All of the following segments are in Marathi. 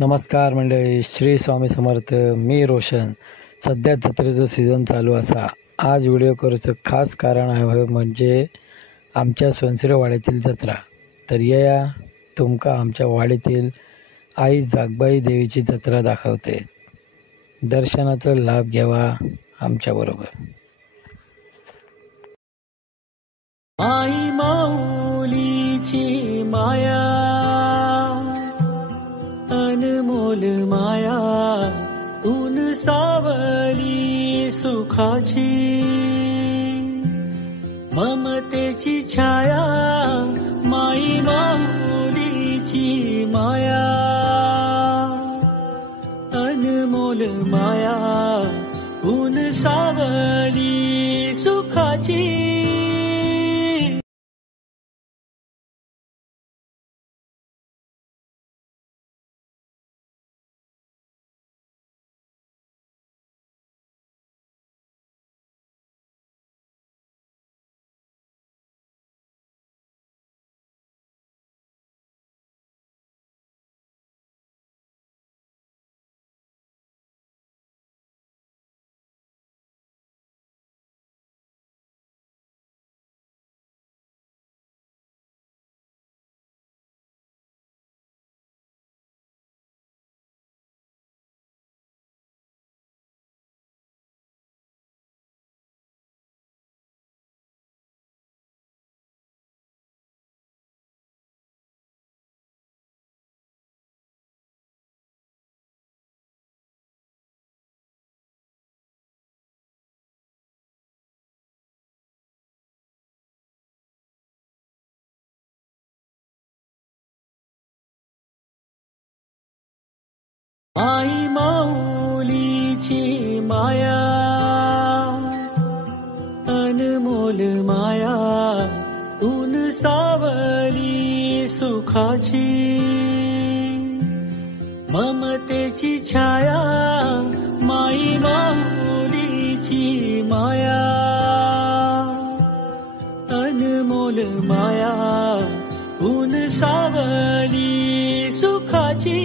नमस्कार मंडळी, श्री स्वामी समर्थ. मी रोशन. सध्या जत्रेचं सीझन चालू असा आज व्हिडिओ करूचं खास कारण आहे म्हणजे आमच्या सोनसरे वाड्यातील जत्रा. तर या तुमका आमच्या वाडीतील आई जागबाई देवीची जत्रा दाखवते. दर्शनाचा लाभ घ्यावा आमच्याबरोबर. आई माऊलीची माया, अनमोल माया, ऊन सावली सुखाची, ममतेची छाया. माई माऊलीची माया, अनमोल माया, ऊन सावली सुखाची. आई माऊलीची माया, अनमोल माया, ऊन सावली सुखाची, ममतेची छाया. माई माऊलीची माया, अनमोल माया, ऊन सावली सुखाची.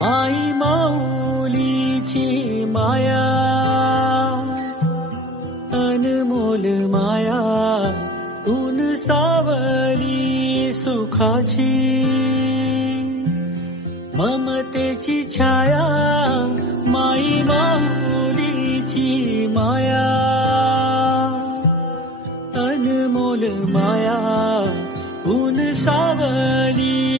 आई माऊलीची माया, अनमोल माया, ऊन सावली सुखाची, ममतेची छाया. माई माऊलीची माया, अनमोल माया, ऊन सावली